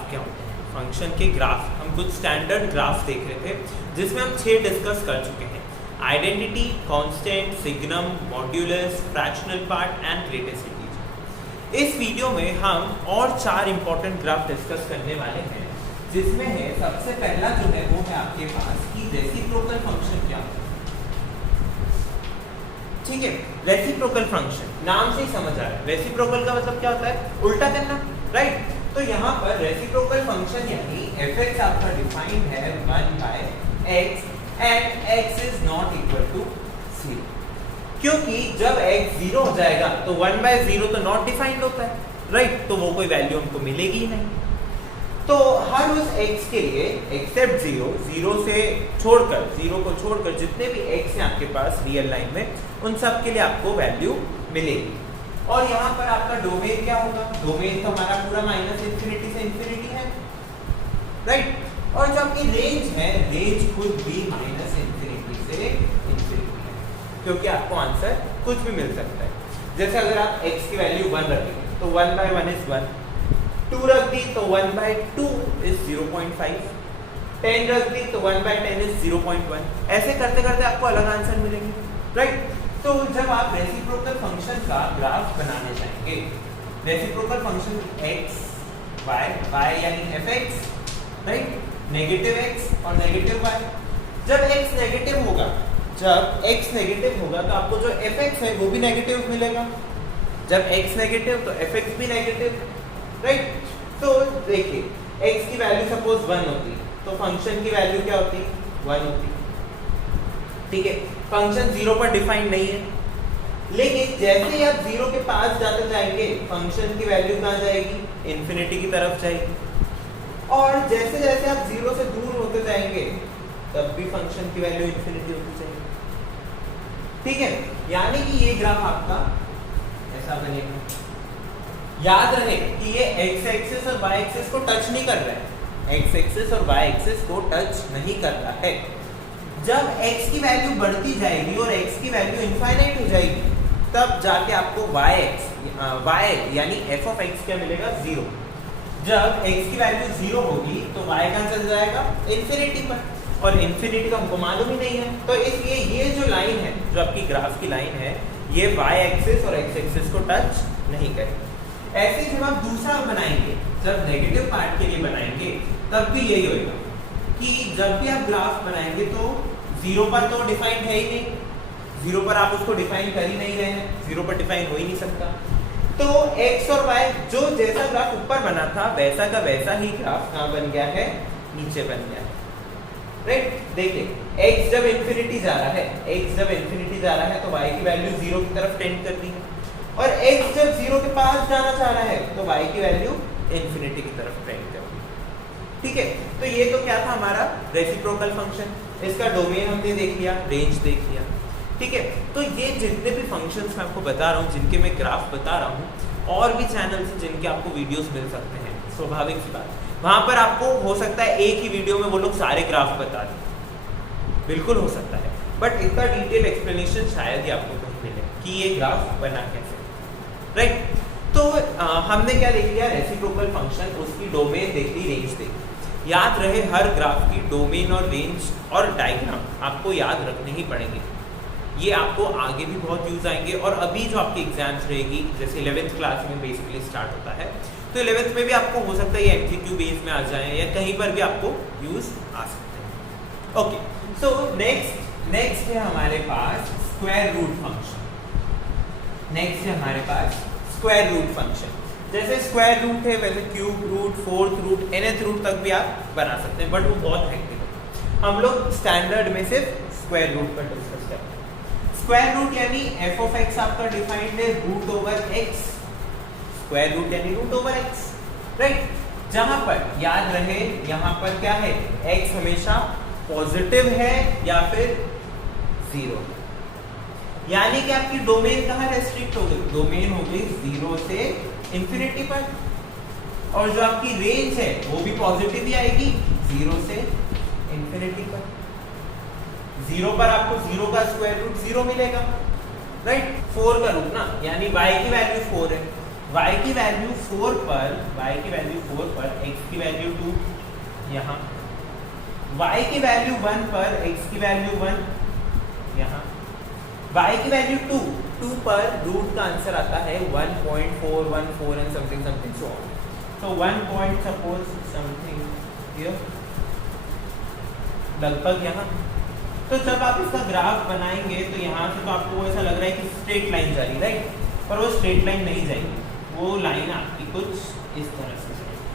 Graph क्या होते हैं, फंक्शन के ग्राफ। हम कुछ स्टैंडर्ड ग्राफ देख रहे थे जिसमें हम 6 डिस्कस कर चुके हैं, identity, constant, signum, modulus, fractional part and greatest integer. इस वीडियो में हम और 4 इंपॉर्टेंट ग्राफ डिस्कस करने वाले हैं, जिसमें है सबसे पहला जो है वो है आपके पास कि रेसिप्रोकल फंक्शन क्या होता है। ठीक है, रेसिप्रोकल फंक्शन नाम से ही समझ आ रहा है, रेसिप्रोकल का मतलब क्या होता है, उल्टा करना, राइट। तो यहाँ पर रेसिप्रोकल फंक्शन यानी fx आपका डिफाइंड है 1/x and x is not equal to 0, क्योंकि जब x 0 हो जाएगा तो 1/0 तो नॉट डिफाइंड होता है, राइट, तो वो कोई वैल्यू हमको मिलेगी ही नहीं। तो हर उस x के लिए एक्सेप्ट 0 से छोड़कर, 0 को छोड़कर जितने भी x हैं आपके पास रियल लाइन में, उन सब के लिए आपको वैल्यू मिलेगी। और यहाँ पर आपका डोमेन क्या होगा, डोमेन तो हमारा पूरा -∞ से इंफिनिटी है, राइट। और जो आपकी रेंज है, रेंज खुद भी -∞ से इंफिनिटी है, क्योंकि आपको आंसर कुछ भी मिल सकता है। जैसे अगर आप x की वैल्यू 1 रखेंगे तो 1/1 इज 1, 2 रख दी तो 1/2 इज 0.5, 10 रख दी तो 1/10 इज 0.1। ऐसे करते करते आपको अलग आंसर मिलेंगे, राइट। तो जब आप रेसिप्रोकल फंक्शन का ग्राफ बनाने जाएंगे, रेसिप्रोकल फंक्शन x y यानी fx, राइट, नेगेटिव x और नेगेटिव y। जब x नेगेटिव होगा, जब x नेगेटिव होगा तो आपको जो fx है वो भी नेगेटिव मिलेगा। जब x नेगेटिव तो fx भी नेगेटिव, राइट। तो देखिए x की वैल्यू सपोज 1 होती तो फंक्शन की वैल्यू क्या होती, 1 होती, ठीक है। फंक्शन 0 पर डिफाइंड नहीं है, लेकिन जैसे ही आप 0 के पास जाते जाएंगे फंक्शन की वैल्यू कहाँ जाएगी, इन्फिनिटी की तरफ जाएगी। और जैसे जैसे आप 0 से दूर होते जाएंगे तब भी फंक्शन की वैल्यू इन्फिनिटी होती जाएगी, ठीक है। यानी कि ये ग्राफ आपका ऐसा बनेगा। याद रहे कि ये x एक्सिस और y एक्सिस को टच नहीं कर रहा है, x एक्सिस और y एक्सिस को टच नहीं कर रहा है। जब x की वैल्यू बढ़ती जाएगी और x की वैल्यू इनफाइनाइट हो जाएगी, तब जाके आपको y यानी f ऑफ x क्या मिलेगा, 0। जब x की वैल्यू 0 होगी तो y कहाँ चल जाएगा, इन्फिनिटी पर, और इन्फिनिटी का हमको मालूम ही नहीं है। तो इसलिए ये जो लाइन है, जो आपकी ग्राफ की लाइन है, ये y एक्सिस और x एक्सिस को टच नहीं करेगी। ऐसे जब आप दूसरा बनाएंगे, जब नेगेटिव पार्ट के लिए बनाएंगे, तब भी यही होगा कि जब भी आप ग्राफ बनाएंगे तो 0 पर तो डिफाइंड है ही नहीं, 0 पर आप उसको डिफाइन कर ही नहीं रहे हैं, 0 पर डिफाइन हो ही नहीं सकता। तो x और y जो जैसा ग्राफ ऊपर बना था वैसा का वैसा ही ग्राफ कहाँ बन गया है, नीचे बन गया है, राइट। देखिए x जब इन्फिनिटी जा रहा है, x जब इन्फिनिटी जा रहा है तो y की वैल्यू 0 की तरफ टेंड कर रही है, और x जब 0 के पास जाना चाह रहा है तो y की वैल्यू इन्फिनिटी की तरफ टेंड कर रही है, ठीक है। तो ये तो क्या था हमारा रेसिप्रोकल फंक्शन, इसका डोमेन हमने देख लिया, रेंज देख लिया, ठीक है। तो ये जितने भी फंक्शंस मैं आपको बता रहा हूँ, जिनके मैं ग्राफ बता रहा हूँ, और भी चैनल से जिनके आपको वीडियोस मिल सकते हैं, स्वाभाविक सी बात, वहाँ पर आपको हो सकता है एक ही वीडियो में वो लोग सारे ग्राफ बता दें, बिल्कुल हो सकता है, बट इसका डिटेल एक्सप्लेनेशन शायद ही आपको कहीं मिले कि ये ग्राफ बना कैसे, राइट। तो हमने क्या देख लिया, रेसिप्रोकल फंक्शन, उसकी डोमेन देख ली, रेंज देख ली। याद रहे हर ग्राफ की डोमेन और रेंज और डायग्राम आपको याद रखने ही पड़ेंगे, ये आपको आगे भी बहुत यूज आएंगे। और अभी जो आपकी एग्जाम्स रहेगी, जैसे 11th क्लास में बेसिकली स्टार्ट होता है, तो 11th में भी आपको हो सकता है ये MCQ बेस में आ जाए या कहीं पर भी आपको यूज आ सकते हैं। ओके, सो नेक्स्ट है हमारे पास स्क्वायर रूट फंक्शन। नेक्स्ट है हमारे पास स्क्वायर रूट फंक्शन। जैसे स्क्वायर रूट है वैसे cube root, fourth root, nth root तक भी आप बना सकते हैं, बट वो बहुत हेक्टिक है। हम लोग स्टैंडर्ड में सिर्फ स्क्वायर रूट पर डिस्कस करते हैं। स्क्वायर रूट यानी f ऑफ x आपका डिफाइंड है root over x, square root यानी रूट ओवर x, राइट। जहां पर याद रहे, यहाँ पर क्या है, x हमेशा पॉजिटिव है या फिर 0, यानी कि आपकी डोमेन कहाँ रेस्ट्रिक्ट हो गई, डोमेन हो गई 0 से इंफिनिटी पर, और जो आपकी रेंज है वो भी पॉजिटिव ही आएगी 0 से इंफिनिटी पर। 0 पर आपको 0 का स्क्वायर रूट 0 मिलेगा, राइट, 4 का रूट ना, यानी y की वैल्यू 4 है, y की वैल्यू 4 पर x की वैल्यू 2 यहाँ, y की वैल्यू 1 पर x की वैल्यू 1 यहाँ, y की वैल्यू 2 पर रूट का आंसर आता है 1.414 and something something so on. तो 1 पॉइंट सपोज समथिंग हियर, लगभग यहाँ। तो जब आप इसका ग्राफ बनाएंगे तो यहाँ से तो आपको ऐसा लग रहा है कि स्ट्रेट लाइन जा रही है, राइट? पर वो स्ट्रेट लाइन नहीं जाएगी, वो लाइन आपकी कुछ इस तरह से जाएगी।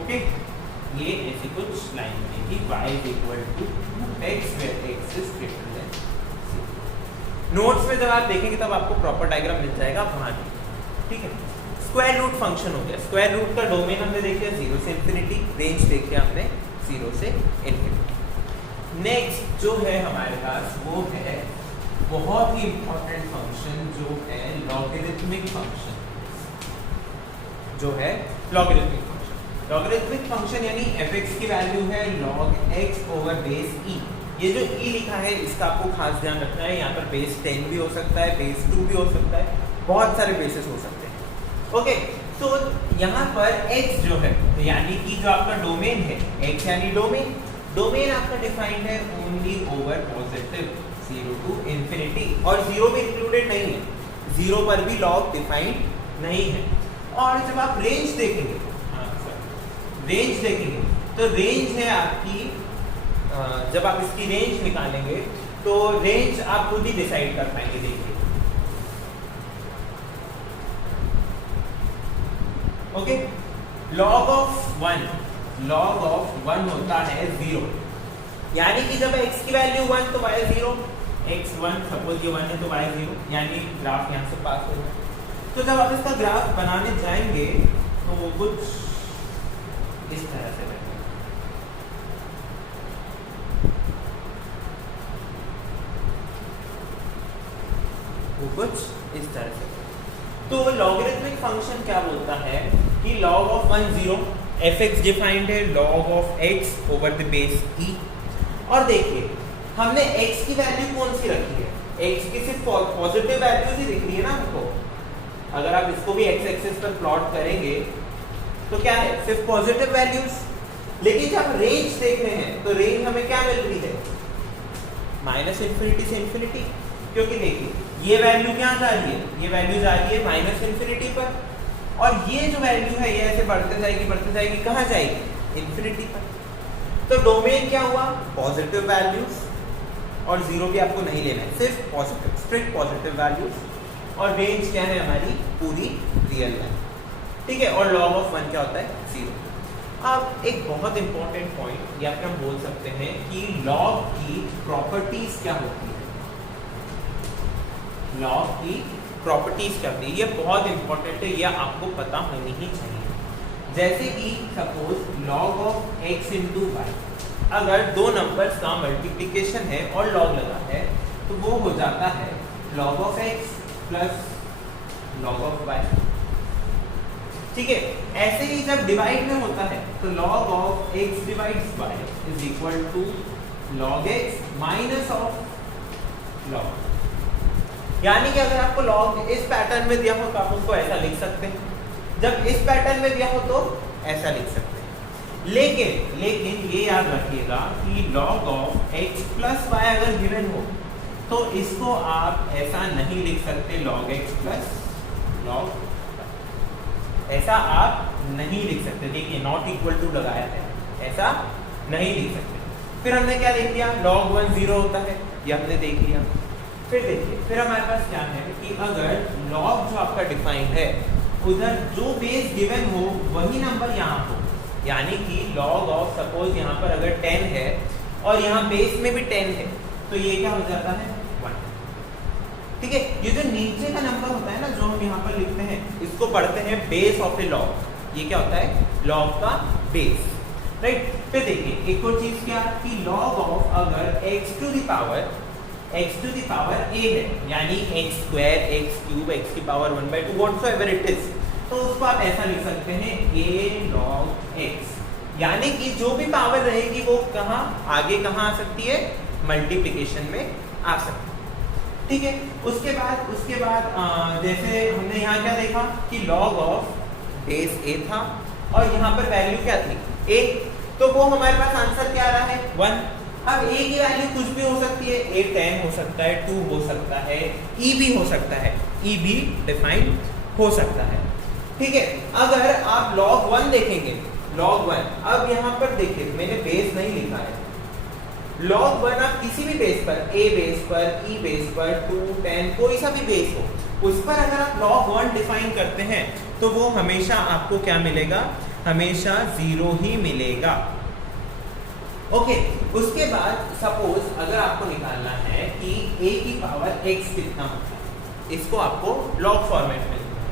ओके, ये ऐसी कुछ लाइन बनेगी y = 2x where x is greater than 0। Notes में जब आप देखेंगे तब आपको प्रॉपर डायग्राम मिल जाएगा वहां, ठीक है? स्क्वायर रूट फंक्शन हो गया। स्क्वायर रूट का डोमेन हमने देख लिया 0 से इंफिनिटी, रेंज देख लिया हमने 0 से इंफिनिटी। नेक्स्ट जो है हमारे पास वो है बहुत ही इंपॉर्टेंट फंक्शन जो है लॉगरिथमिक फंक्शन, लॉगरिथमिक फंक्शन यानी fx की वैल्यू है log x over base e। ये जो e लिखा है इसका आपको खास ध्यान रखना है, यहाँ पर बेस 10 भी हो सकता है, बेस 2 भी हो सकता है, बहुत सारे बेसिस हो सकते हैं। ओके, तो यहाँ पर x जो है यानी कि जो आपका डोमेन है, x यानी डोमेन आपका डिफाइंड है only over positive 0 to infinity, और 0 भी इंक्लूडेड नहीं है, 0 पर भी लॉग डिफाइंड नहीं है। और जब आप रेंज देखेंगे, तो रेंज है आपकी, जब आप इसकी रेंज निकालेंगे तो रेंज आप खुद ही डिसाइड कर पाएंगे। देखिए, ओके, log of 1 होता है 0, यानी कि जब x की वैल्यू 1 तो y 0, x 1 सपोज ये 1 है तो y 0, यानी ग्राफ यहाँ से पास हो जाए। तो जब आप इसका ग्राफ बनाने जाएंगे तो वो कुछ इस तरह से बनेगा। तो लॉगरिथमिक फंक्शन क्या बोलता है कि log of 1 0, fx डिफाइंड है log of x over the base e। और देखिए हमने x की वैल्यू कौन सी रखी है, x की सिर्फ पॉजिटिव वैल्यूज ही दिख रही है ना हमको। अगर आप इसको भी x एक्सिस पर प्लॉट करेंगे तो क्या है, सिर्फ पॉजिटिव वैल्यूज। लेकिन जब रेंज देख रहे हैं तो रेंज हमें क्या मिल रही है, माइनस इंफिनिटी से इंफिनिटी, क्योंकि देखिए ये वैल्यू क्या जा रही है, ये वैल्यू जा रही है माइनस इंफिनिटी पर, और ये जो वैल्यू है ये ऐसे बढ़ते जाएगी, कहाँ जाएगी, इंफिनिटी पर। तो डोमेन क्या हुआ, पॉजिटिव वैल्यूज, और 0 भी आपको नहीं लेना है, सिर्फ पॉजिटिव, स्ट्रिक्ट पॉजिटिव वैल्यूज। और रेंज क्या है हमारी, पूरी रियल लाइन, ठीक है। और log of 1 क्या होता है, 0। अब एक बहुत इंपॉर्टेंट पॉइंट या फिर हम बोल सकते हैं कि log की प्रॉपर्टीज क्या होती है, log की प्रॉपर्टीज क्या होती है, ये बहुत इंपॉर्टेंट है, ये आपको पता होनी ही चाहिए। जैसे कि suppose log of x into y, अगर दो नंबर्स का मल्टीप्लिकेशन है और log लगा है तो वो हो जाता है log of x plus log of y, ठीक है। ऐसे ही जब डिवाइड में होता है तो log of x divides y is equal to log x minus of log, यानी कि अगर आपको log इस पैटर्न में दिया हो तो आप उसको ऐसा लिख सकते हैं, जब इस पैटर्न में दिया हो तो ऐसा लिख सकते हैं। लेकिन ये याद रखिएगा कि log of x plus y अगर गिवन हो तो इसको आप ऐसा नहीं लिख सकते log x plus log y, ऐसा आप नहीं लिख सकते। देखिए नॉट इक्वल टू लगाया है, ऐसा नहीं लिख सकते। फिर हमने क्या देख लिया, log 1 0 होता है, ये हमने देख लिया। फिर देखिए, फिर हमारे पास क्या है कि अगर log जो आपका डिफाइंड है उधर जो बेस गिवन हो वही नंबर यहाँ हो, यानी कि log ऑफ सपोज यहाँ पर अगर 10 है और यहाँ बेस में भी 10 है तो ये क्या हो जाता है 1, ठीक है। ये जो नीचे का नंबर होता है ना जो हम यहाँ पर लिखते हैं इसको पढ़ते हैं बेस ऑफ ए log, ये क्या होता है log का बेस, राइट। फिर देखिए एक और चीज क्या कि log ऑफ अगर x to the power a है, यानी x square, x cube, x की पावर 1/2 व्हाटसोएवर इट इज, तो उसको आप ऐसा लिख सकते हैं a log x, यानी कि जो भी पावर रहेगी वो कहाँ आगे कहाँ आ सकती है, मल्टीप्लिकेशन में आ सकती है। ठीक है। उसके बाद जैसे हमने यहाँ क्या देखा कि log ऑफ बेस a था और यहाँ पर वैल्यू क्या थी a, तो वो हमारे पास आंसर क्या आ रहा है 1। अब a की वैल्यू कुछ भी हो सकती है, a 10 हो सकता है, 2 हो सकता है, e भी हो सकता है, e भी डिफाइन हो सकता है। ठीक है, अगर आप log 1 देखेंगे, log 1, अब यहाँ पर देखिए मैंने बेस नहीं लिखा है, log 1 आप किसी भी बेस पर, a बेस पर, e बेस पर, 2, 10, कोई सा भी बेस हो, उस पर अगर आप log 1 डिफाइन करते हैं तो वो हमेशा आपको क्या मिलेगा, हमेशा 0 ही मिलेगा। ओके, उसके बाद सपोज अगर आपको निकालना है कि a की पावर x कितना होता है, इसको आपको log फॉर्मेट में लिखना है,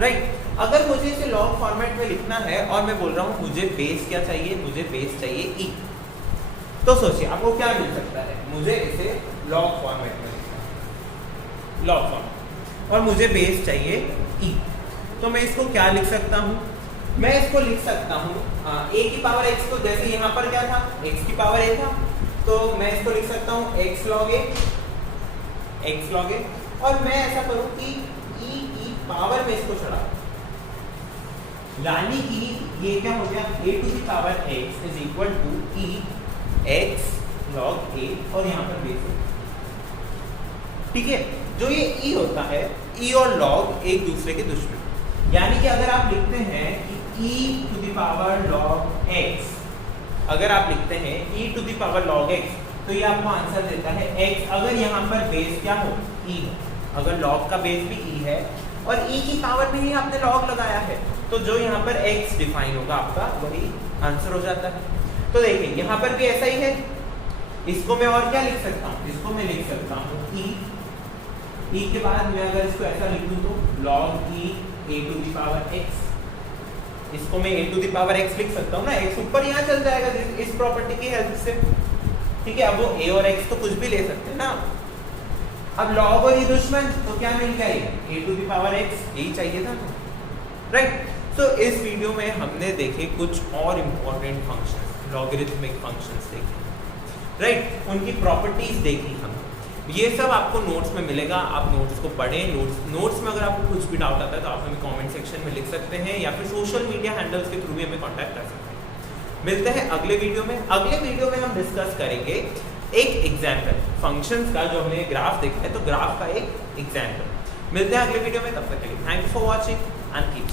राइट। अगर मुझे इसे log फॉर्मेट में लिखना है और मैं बोल रहा हूँ मुझे बेस क्या चाहिए, मुझे बेस चाहिए e, तो सोचिए आपको क्या मिल सकता है, मुझे इसे log फॉर्मेट में लिखना है, log फॉर्मेट, और मुझे बेस चाहिए e, तो मैं इसको क्या लिख सकता हूँ, मैं इसको लिख सकता हूँ a की पावर x को, जैसे यहाँ पर क्या था x की पावर a था, तो मैं इसको लिख सकता हूँ x log a, और मैं ऐसा करूँ कि e की पावर में इसको चढ़ा, यानी कि ये क्या हो गया, a to the power x is equal to e x log a, और यहाँ पर बेस है। ठीक है, जो ये e होता है, e और log एक दूसरे के दुश्मन, यानी कि अगर आप लिखते हैं कि e to the power log x, अगर आप लिखते हैं e to the power log x, तो ये आपको आंसर देता है x, अगर यहाँ पर बेस क्या हो, e हो, अगर log का बेस भी e है और e की पावर में ही आपने log लगाया है, तो जो यहाँ पर x डिफाइन होगा आपका वही आंसर हो जाता है। तो देखिए यहाँ पर भी ऐसा ही है, इसको मैं और क्या लिख सकता हूँ, इसको मैं लिख सकता हूँ e के बाद मैं अगर इसको ऐसा लिख दूँ तो log e a to the power x, इसको मैं a to the power x लिख सकता हूँ ना, x ऊपर यहाँ चल जाएगा इस प्रॉपर्टी की हेल्प से। ठीक है, अब वो a और x तो कुछ भी ले सकते हैं ना, अब log और e दुश्मन, तो क्या मिल गया, a to the power x, यही चाहिए था, राइट। तो इस वीडियो में हमने देखे कुछ और इम्पोर्टेंट फंक्शंस, लॉगरिथमिक फंक्शंस देखे, राइट, उनकी प्रॉपर्टीज देखी हम, ये सब आपको नोट्स में मिलेगा, आप नोट्स को पढ़ें। नोट्स में अगर आपको कुछ भी डाउट आता है तो आप हमें कमेंट सेक्शन में लिख सकते हैं या फिर सोशल मीडिया हैंडल्स के थ्रू भी हमें कांटेक्ट कर सकते हैं। मिलते हैं अगले वीडियो में। अगले वीडियो में हम डिस्कस करेंगे एक एग्जाम्पल फंक्शंस का, जो हमने ग्राफ देखा है तो ग्राफ का एक एग्जाम्पल। मिलते हैं अगले वीडियो में, तब तक के लिए thank you for watching and keep